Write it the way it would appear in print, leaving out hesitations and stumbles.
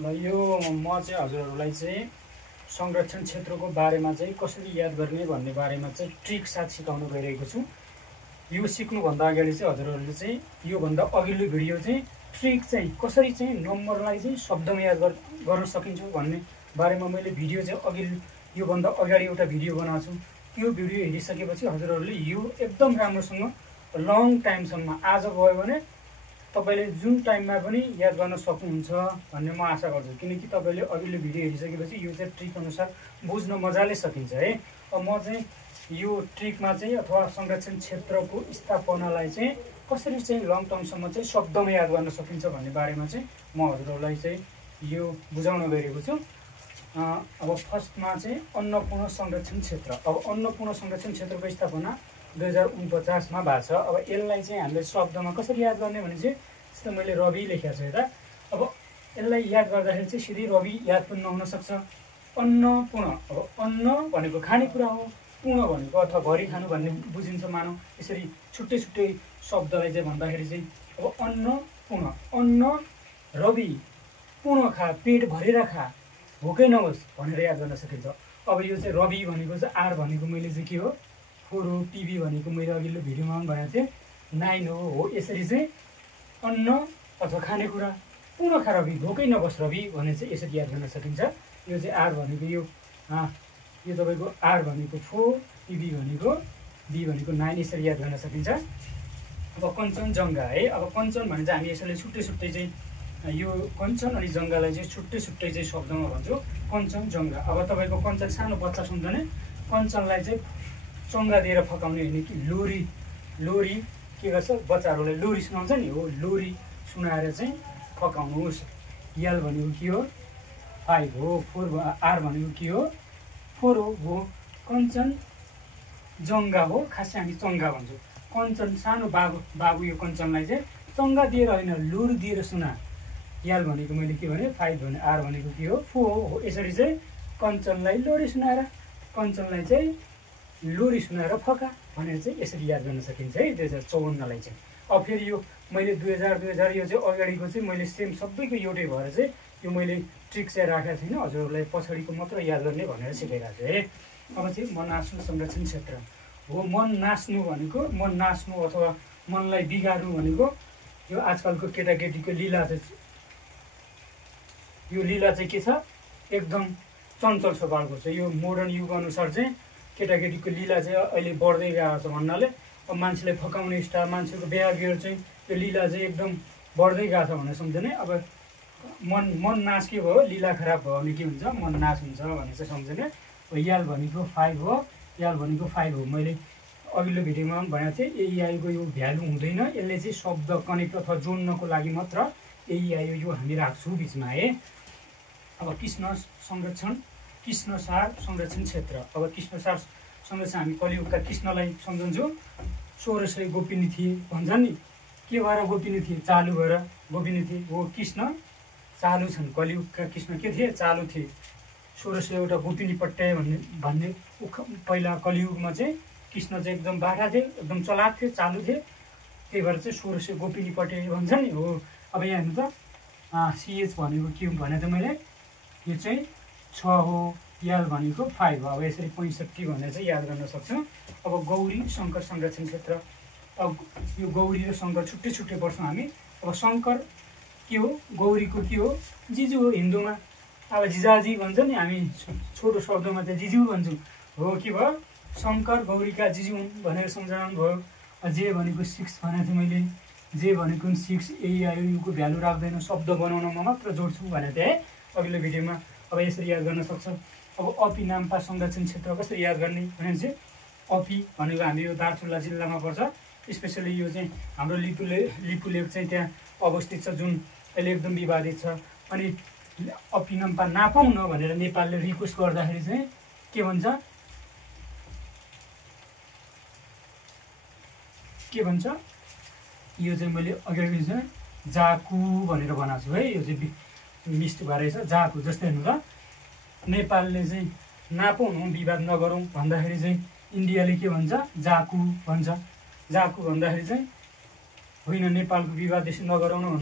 ल यो म चाहिँ हजुरहरूलाई चाहिँ संरक्षण क्षेत्रको बारेमा चाहिँ कसरी याद गर्ने भन्ने बारेमा चाहिँ ट्रिक साथ सिकाउन गइरहेको छु। यो सिक्नुभन्दा अगाडि चाहिँ हजुरहरूले चाहिँ योभन्दा अघिल्लो भिडियो चाहिँ ट्रिक चाहिँ कसरी चाहिँ नम्बरलाई चाहिँ शब्दमा याद गर्न सकिन्छ भन्ने बारेमा मैले भिडियो चाहिँ योभन्दा अगाडि एउटा भिडियो बनाएको छु। त्यो भिडियो हेरिसकेपछि हजुरहरूले यो एकदम राम्रोसँग लङ टाइमसम्म आज भयो भने तपाईले जुन टाइममा पनि याद गर्न सक्नुहुन्छ भन्ने म आशा गर्छु। किनकि तपाईले अघिल्लो भिडियो हेरिसकेपछि यो चाहिँ ट्रिक अनुसार बुझ्न मजाले सकिन्छ है। अब म चाहिँ यो ट्रिकमा चाहिँ अथवा संरक्षण क्षेत्रको स्थापनालाई चाहिँ कसरी चाहिँ लङ टर्मसम्म चाहिँ शब्दमा याद गर्न सकिन्छ भन्ने बारेमा चाहिँ म हजुरहरूलाई चाहिँ यो बुझाउन गइरहेको छु। अब फर्स्टमा चाहिँ अन्नपूर्ण संरक्षण क्षेत्र। अब अन्नपूर्ण संरक्षण क्षेत्रको स्थापना 2049 मा भएको छ। अब यसलाई चाहिँ हामीले शब्दमा कसरी याद गर्ने भने चाहिँ जस्तो मैले रवि लेखेको छु यता। अब यसलाई याद गर्दाखेरि चाहिँ सिधै रवि याद पनि नहुन सक्छ। अन्नपूर्ण, अब अन्न भनेको खानेकुरा हो, पूर्ण भनेको अथवा भरि खानु भन्ने बुझिन्छ मानौ। यसरी छुट्टै छुट्टै शब्दलाई चाहिँ भन्दाखेरि चाहिँ अब अन्नपूर्ण, अन्न रवि पूर्ण खा, पेट भरेर खा, भोकै नहोस् भनेर याद गर्न सकिन्छ। अब यो चाहिँ रवि भनेको चाहिँ आर भनेको मैले चाहिँ के हो 4 हो, पिबी भनेको मैले अघिल्लो भिडियोमा पनि भनेको थिएँ 9 हो। यसरी चाहिँ अन्न अथवा खानेकुरा पूर्ण खा रवि, भोकै नबस् रवि भने चाहिँ यसरी याद गर्न सकिन्छ। यो चाहिँ आर भनेको यो तपाईँको आर भनेको 4, पिबी भनेको बी भनेको 9 यसरी याद गर्न सकिन्छ। अब कञ्चनजङ्घा है। अब कञ्चन भने चाहिँ हामी यसैले छुट्टै छुट्टै चाहिँ यो कञ्चन अनि जङ्घालाई चाहिँ छुट्टै छुट्टै चाहिँ शब्दमा भन्छौँ कञ्चनजङ्घा। अब तपाईँको कञ्चन सानो बच्चा सम्झने, कञ्चनलाई चाहिँ चङ्गा दिएर फकाउने होइन कि लोरी के गर्छ बच्चाहरूलाई लोरी सुनाउँछ नि, हो लोरी सुनाएर चाहिँ फकाउनुहोस्। यल भनेको के हो 5 हो, 4 आर भनेको के हो 4 हो कञ्चनजङ्घा हो। खासै हामी चङ्गा भन्छौँ। कञ्चन सानो बाबु यो कञ्चनलाई चाहिँ चङ्गा दिएर होइन लोरी दिएर सुना। यल भनेको मैले के भने 5 भने, आर भनेको के हो 4 हो। यसरी चाहिँ कञ्चनलाई लोरी सुनाएर कञ्चनलाई चाहिँ लोरी सुनाएर फका भनेर चाहिँ यसरी याद गर्न सकिन्छ है 2054लाई चाहिँ। अब फेरि यो मैले 2000 यो चाहिँ अगाडिको चाहिँ मैले सेम सबैको एउटै भएर चाहिँ यो मैले ट्रिक चाहिँ राखेको छैन, हजुरहरूलाई पछाडिको मात्र याद गर्ने भनेर सिकाइरहेको छु है। अब चाहिँ मन नाच्नु संरक्षण क्षेत्र हो। मन नाच्नु भनेको मन नाच्नु अथवा मनलाई बिगार्नु भनेको यो आजकलको केटाकेटीको लीला चाहिँ, यो लीला चाहिँ के छ एकदम चञ्चल स्वभावको छ। यो मोडर्न युग अनुसार चाहिँ केटाकेटीको लीला चाहिँ अहिले बढ्दै गएको छ भन्नाले अब मान्छेलाई फकाउने स्टाइल, मान्छेको बिहेभियर चाहिँ यो लीला चाहिँ एकदम बढ्दै गएको छ भनेर सम्झने। अब मन नाच के भयो लीला खराब भयो भने के हुन्छ मन नाच हुन्छ भने चाहिँ सम्झने। याल भनेको 5 हो, याल भनेको 5 हो। मैले अघिल्लो भिडियोमा पनि भनेको थिएँ एइआईको यो भ्यालु हुँदैन, यसले चाहिँ शब्द कनेक्ट अथवा जोड्नको लागि मात्र एइआई यो हामी राख्छौँ बिचमा है। अब कृष्णसार संरक्षण क्षेत्र। अब कृष्णसार संरक्षण हामी कलियुगका कृष्णलाई सम्झन्छौँ। 1600 गोपिनी थिए भन्छन् नि, के भएर गोपिनी थिए चालु भएर गोपिनी थिए हो। कृष्ण चालु छन्, कलियुगका कृष्ण के थिए चालु थिए। 1600 एउटा गोपिनी पट्याए भन्ने पहिला कलियुगमा चाहिँ कृष्ण चाहिँ एकदम बाठा थिए, एकदम चलाक थिए, चालु थिए, त्यही भएर चाहिँ 1600 गोपिनी पट्याए भन्छन् नि हो। अब यहाँ हेर्नु त सिएच भनेको के भने त मैले यो चाहिँ 6 हो, यल भनेको 5 हो। अब यसरी 65 भनेर चाहिँ याद गर्न सक्छौँ। अब गौरी शङ्कर संरक्षण क्षेत्र। अब यो गौरी र शङ्कर छुट्टै छुट्टै पर्छौँ हामी। अब शङ्कर के हो गौरीको के हो जिजु हो हिन्दूमा। अब जिजाजी भन्छ नि हामी छोटो शब्दमा चाहिँ जिजु भन्छौँ हो। के भयो शङ्कर गौरीका जिजु हुन् भनेर सम्झाउनु भयो। जे भनेको 6 भनेको थिएँ मैले, जे भनेको 6 एइआईको भ्यालु राख्दैन, शब्द बनाउनमा मात्र जोड्छु भनेको थिएँ है अघिल्लो भिडियोमा। अब यसरी याद गर्न सक्छ। अब अपी नाम्पा संरक्षण क्षेत्र कसरी याद गर्ने भने चाहिँ अपी भनेको हामी यो दार्चुला जिल्लामा पर्छ। स्पेसली यो चाहिँ हाम्रो लिपु लेक चाहिँ त्यहाँ अवस्थित छ, जुन अहिले एकदम विवादित छ। अनि अपी नाम्पा नापाउँ न भनेर नेपालले रिक्वेस्ट गर्दाखेरि चाहिँ के भन्छ यो चाहिँ मैले अगाडि चाहिँ जाकु भनेर बनाएको छु है। यो चाहिँ मिस्ट भएर छ जाकु। जस्तै हेर्नु त नेपालले चाहिँ नापौँ न विवाद नगरौँ भन्दाखेरि चाहिँ इन्डियाले के भन्छ जाकु भन्छ। जाकु भन्दाखेरि चाहिँ होइन नेपालको विवाद यसो नगराउनु